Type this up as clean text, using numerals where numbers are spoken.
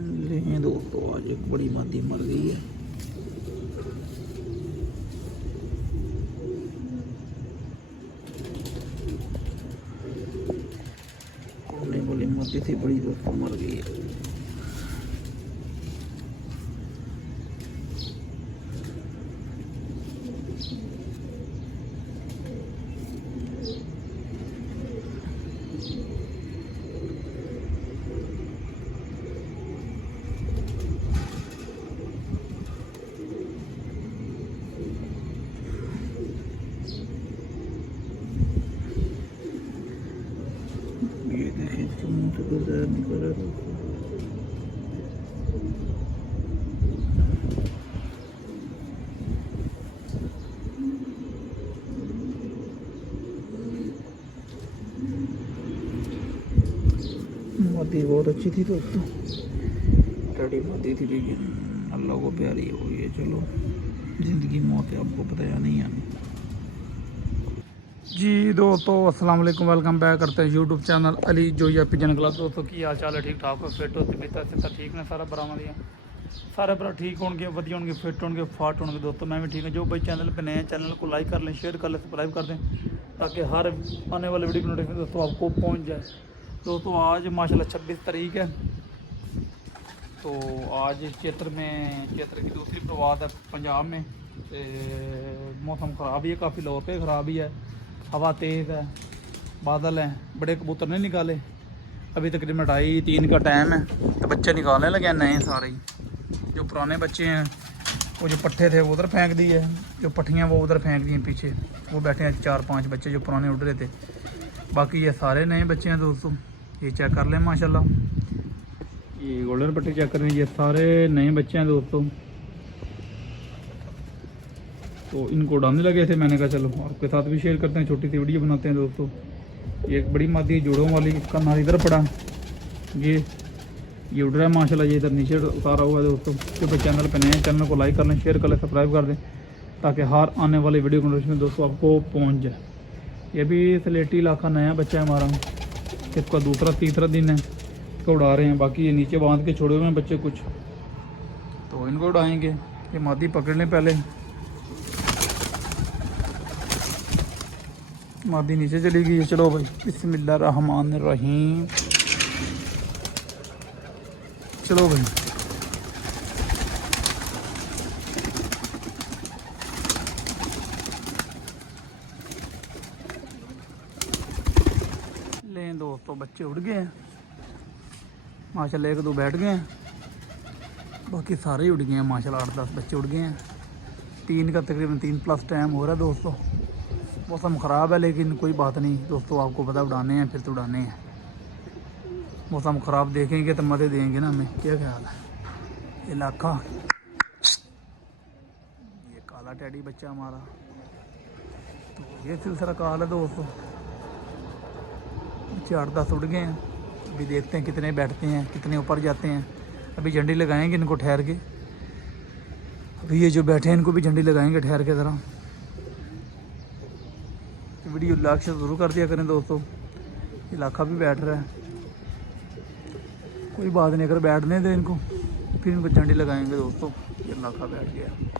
ले दोस्तों आज एक बड़ी मादी मर गई है। बड़ी मादी थी, बड़ी दोस्तों मर गई है। ये देखें इसके मुंह से जहर निकल रहा है। मादी बहुत अच्छी थी दोस्तों, बड़ी मादी थी, लेकिन अल्लाह को प्यारी हो गई है। चलो जिंदगी मौत है, आपको पता या नहीं आनी। जी दोस्तों अस्सलाम वालेकुम, वेलकम बैक करते हैं YouTube channel Ali Zoya pigeon club. दोस्तों की हाल चाल है? ठीक ठाक हो? फिट हो? तबीयत ठीक ने? सारा भरा दिया सारे भरा ठीक होंगे, वधिया होंगे, फिट होंगे, फाट होंगे। दोस्तों मैं भी ठीक है। जो भाई चैनल पे नए हैं चैनल को लाइक कर लें, शेयर कर लें, सब्सक्राइब कर दें, ताकि हर आने वाले वीडियो की नोटिफिकेशन दोस्तों आपको पहुँच जाए। दोस्तों आज माशाल्लाह 26 तारीख है, तो आज चैत्र की दूसरी प्रवाद है पंजाब में। मौसम ख़राब ही है, काफ़ी लोगों पे ख़राब ही है, हवा तेज़ है, बादल हैं, बड़े कबूतर नहीं निकाले अभी। तकरीबन 2:30 का टाइम है, तो बच्चे निकालने लगे नए सारे ही। जो पुराने बच्चे हैं वो जो पट्ठे थे वो उधर फेंक दिए, जो पट्ठियाँ वो उधर फेंक दी पीछे। वो बैठे हैं 4-5 बच्चे जो पुराने उड़ रहे थे। बाकी ये सारे नए बच्चे हैं दोस्तों, ये चेक कर लें माशाल्लाह। ये गोल्डन पट्टी चेक करें, ये सारे नए बच्चे हैं दोस्तों। तो इनको उड़ाने लगे थे, मैंने कहा चलो आपके साथ भी शेयर करते हैं, छोटी सी वीडियो बनाते हैं दोस्तों। ये एक बड़ी मादी जोड़ों वाली, इसका नार इधर पड़ा, ये उड़ रहा है माशाल्लाह। ये इधर नीचे उतारा हुआ है दोस्तों। जो भाई चैनल पे नए हैं चैनल को लाइक कर लें, शेयर कर लें, सब्सक्राइब कर दें, ताकि हर आने वाली वीडियो नोटिफिकेशन दोस्तों आपको पहुँच जाए। ये भी सलेटी इलाका नया बच्चा है हमारा, इसका दूसरा तीसरा दिन है, इसको उड़ा रहे हैं। बाकी ये नीचे बांध के छोड़े हुए हैं बच्चे कुछ, तो इनको उड़ाएंगे। ये मादी पकड़ लें पहले, मादी नीचे चली गई है। चलो भाई बिस्मिल्लाहिर्रहमानिर्रहीम, चलो भाई। लें दोस्तों बच्चे उड़ गए हैं माशाल्लाह, 1-2 बैठ गए हैं, बाकी सारे ही उड़ गए हैं माशाल्लाह। 8-10 बच्चे उड़ गए हैं। 3 का तकरीबन 3+ टाइम हो रहा है दोस्तों। मौसम ख़राब है लेकिन कोई बात नहीं दोस्तों, आपको पता उड़ाने हैं फिर तो उड़ाने हैं। मौसम ख़राब देखेंगे तो मज़े देंगे ना हमें, क्या ख्याल है। इलाका ये काला टैडी बच्चा हमारा, तो ये सिलसिला काल है दोस्तों। बच्चे 8-10 उड़ गए हैं, अभी देखते हैं कितने बैठते हैं, कितने ऊपर जाते हैं। अभी झंडी लगाएंगे इनको ठहर के, अभी ये जो बैठे हैं इनको भी झंडी लगाएंगे ठहर के ज़रा। वीडियो लाइक से ज़रूर कर दिया करें दोस्तों। इलाका भी बैठ रहा है, कोई बात नहीं, अगर बैठने दें इनको फिर इनको झंडी लगाएंगे दोस्तों। ये इलाका बैठ गया।